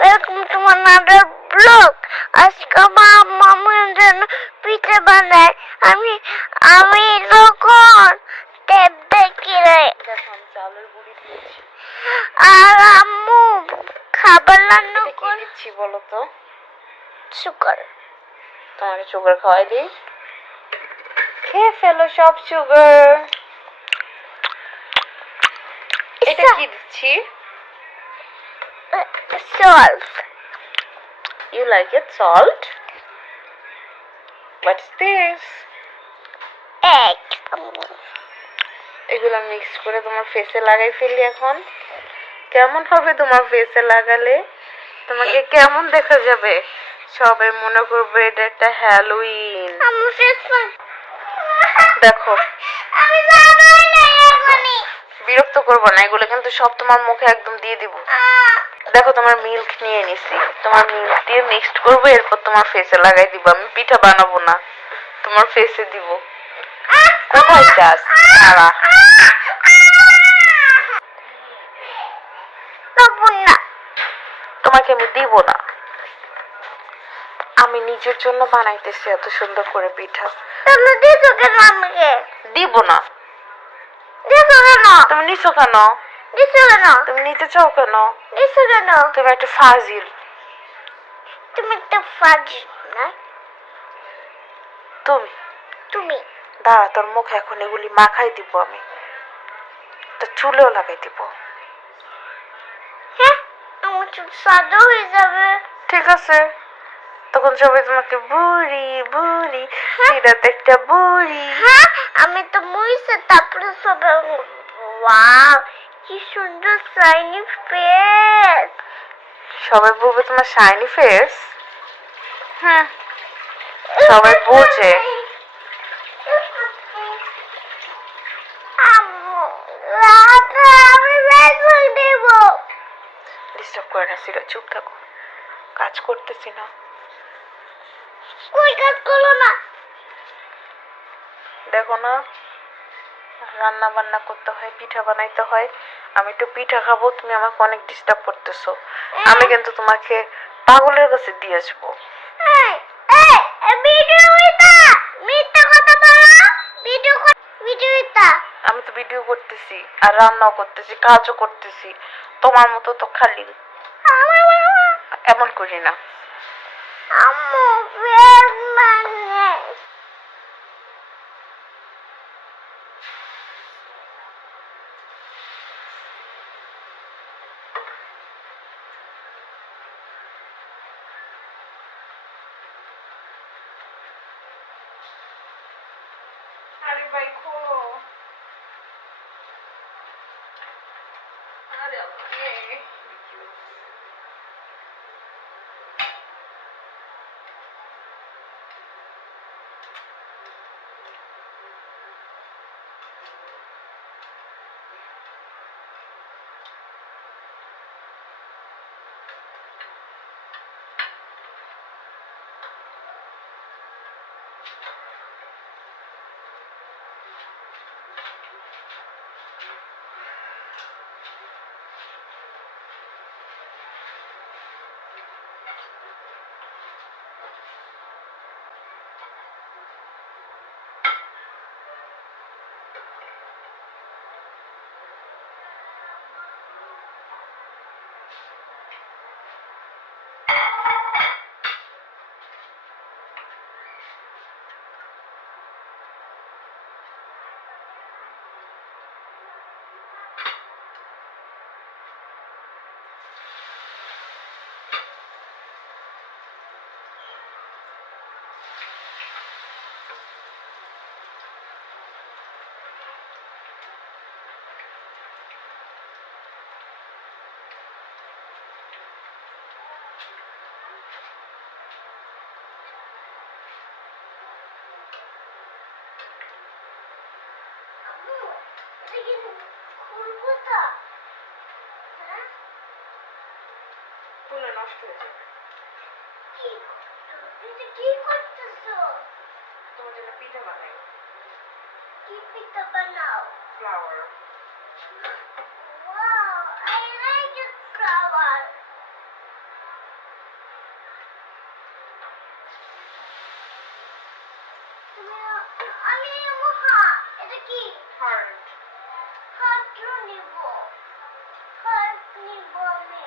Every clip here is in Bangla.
Welcome to another vlog. আজকে আমার মামুর জন্য পিঠে বানায়। আমি যখন টেপ দেখি রে চালের গুঁড়ি দিয়েছি। আর আম্মু খাবার রান্না কি করে দিচ্ছি বলো তো? সুগার। তোমাকে সুগার খাওয়াই দিই, খেয়ে ফেলো সব সুগার। এটা কি দিচ্ছি? Salt. You like it salt? What is this? Egg. এগুলো মিক্স করে তোমার ফেসে লাগাই ফেলি। এখন কেমন হবে তোমার ফেসে লাগালে? তোমাকে কেমন দেখা যাবে? সবাই মনে করবে এটা একটা হ্যালোইন। আমার ফেস দেখো, আমি জানাই না এখনই। বিরক্ত করবো না, এগুলো কিন্তু সব তোমার মুখে একদম দিয়ে দিব। দেখো তোমার মিল্ক নিয়ে নিছি, তোমার মিল্ক দিয়ে মিক্সড করবো, এরপর তোমার ফেসে লাগাই দিব। আমি পিঠা বানাবো না, তোমার ফেসে দিব। কোথায় চাস? সারা তোমাকে আমি দিব না। আমি নিজের জন্য বানাইতেছি এত সুন্দর করে পিঠা। তুমি দিছো কেন আমাকে? দিব না। দিছো কেন? তুমি নিছো কেন? দিছো কেন? তুমি নিতে চাও কেন? দিছো কেন? তুমি একটা ফাজিল। তুমি একটা ফাজিল না? তুমি তুমি দাঁড়া, তোর মুখে এখন এগুলি মাখাই দিব আমি, তোর চুলেও লাগাই দিব। হ্যাঁ, আমার চুল সাদা হয়ে যাবে। ঠিক আছে, তখন সবাই তোমাকে বুড়ি বুড়ি, সিরাত একটা বুড়ি। হ্যাঁ, আমি তো মুইছে তারপরে সবাই ওয়াও কি সুন্দর শাইনি ফেস। সবাই বলবে তোমার শাইনি ফেস। হুম, সবাই বোঝে। আম্মু রাতে আমি ফেসবুক দেব। ডিস্টার্ব করে না সিরাত, চুপ থাকো, কাজ করতেছি না। কই কাজ করো না? দেখো না, রান্না বান্না করতে হয়, পিঠা বানাইতে হয়। আমি একটু পিঠা খাবো, তুমি আমাকে অনেক ডিস্টার্ব করতেছো। আমি কিন্তু তোমাকে পাগলের কাছে দিয়ে আসবো। এই এই ভিডিও এটা মিথ্যা কথা বলো। ভিডিও এটা আমি তো ভিডিও করতেছি আর রান্নাও করতেছি, কাজও করতেছি। তোমার মতো তো খালি এমন করি না। আম্মু ফেস মানে আরে ভাই খোলো। আরে ওকে, খুলে নষ্ট হয়ে যাবে। কি করতেছো? তোমার জন্য পিঠা বানাই। কি পিঠা বানাও? Flower. Wow, I like it flower. এটা কি হার্ট। হাত নিব হাত নিব আমি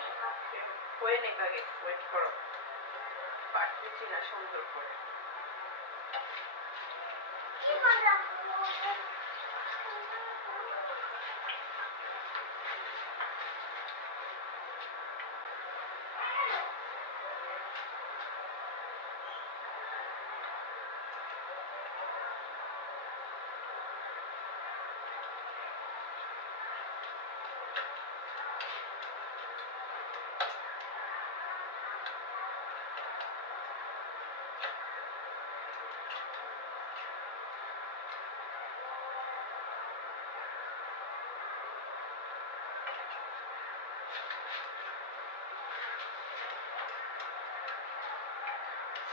হয়ে নেক আগে, ওয়েট করো। পারতেছি না সুন্দর করে। কি মজা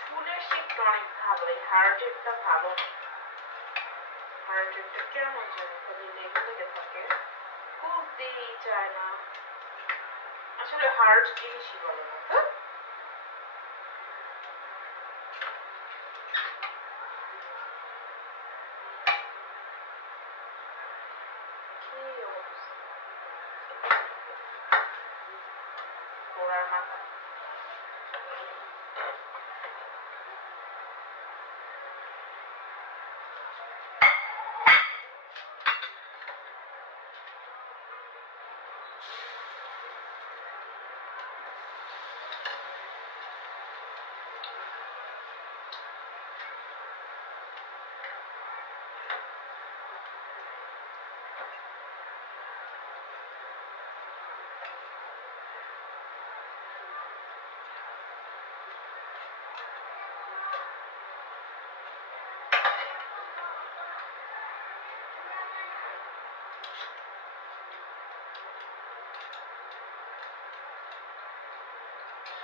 ফুলের শেপটা অনেক ভালো, এই হার্টেরটা ভালো না। হার্টেরটা কেমন জানি খালি লেগে লেগে থাকে, খুলতেই চায় না। আসলে হার্ট জিনিসই ভালো না। কি অবস্থা ঘোড়ার মাথা।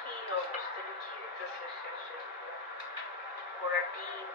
কি অবস্থা, কি হইতেছে শেষে ঘোড়া ডিম।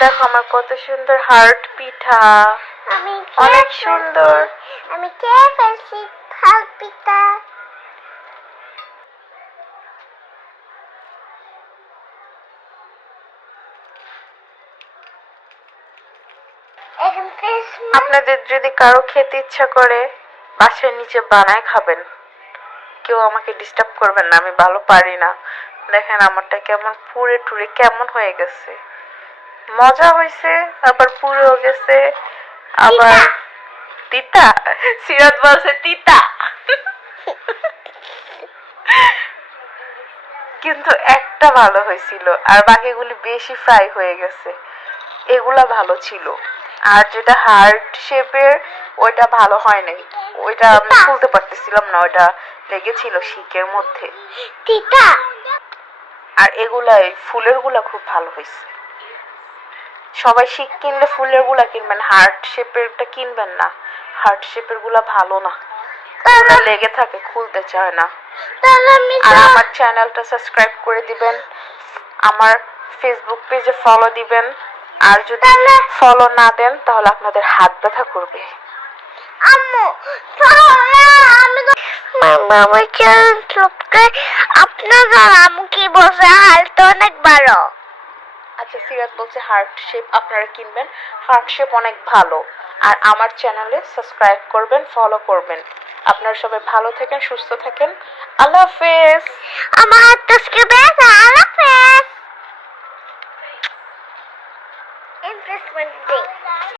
দেখো আমার কত সুন্দর হার্ট পিঠা, আমি অনেক সুন্দর। আমি কে ফেলছি হাত পিতা এখন ক্রিসমাস আপনাদের যদি কারো খেতে ইচ্ছা করে বাসায় নিচে বানায় খাবেন, কেউ আমাকে ডিস্টার্ব করবেন না, আমি ভালো পারি না। দেখেন আমারটা কেমন পুড়ে টুরে কেমন হয়ে গেছে, মজা হয়েছে আবার পুড়েও গেছে আবার তিতা। সিরাত বলছে তিতা কিন্তু একটা ভালো হয়েছিল আর বাকিগুলি বেশি ফ্রাই হয়ে গেছে, এগুলা ভালো ছিল। আর যেটা হার্ট শেপের ওইটা ভালো হয় নাই, ওইটা আমি খুলতে পারতেছিলাম না, ওইটা লেগেছিল শিকের মধ্যে। তিতা আর এগুলা ফুলের গুলা খুব ভালো হয়েছে। সবাই শিক কিনলে ফুলের গুলা কিনবেন, হার্ট শেপেরটা কিনবেন না, হার্ট শেপের গুলা ভালো না, ওরা লেগে থাকে খুলতে চায় না। আর আমার চ্যানেলটা সাবস্ক্রাইব করে দিবেন, আমার ফেসবুক পেজে ফলো দিবেন, আর যদি ফলো না দেন তাহলে আপনাদের হাত ব্যথা করবে। আম্মু আমি বাবা চ্যানেল সাবস্ক্রাইব আপনারা আম্মু কি বলছে হালটা অনেক ভালো। আচ্ছা সিরাত বলছে হার্ট শেপ আপনারা কিনবেন, হার্ট শেপ অনেক ভালো। আর আমার চ্যানেলে সাবস্ক্রাইব করবেন, ফলো করবেন। আপনারা সবাই ভালো থাকেন, সুস্থ থাকেন, আল্লাহ হাফেজ। আমার হাতটা সাবস্ক্রাইব টাটা আল্লাহ হাফেজ ইমপ্রেস করে দে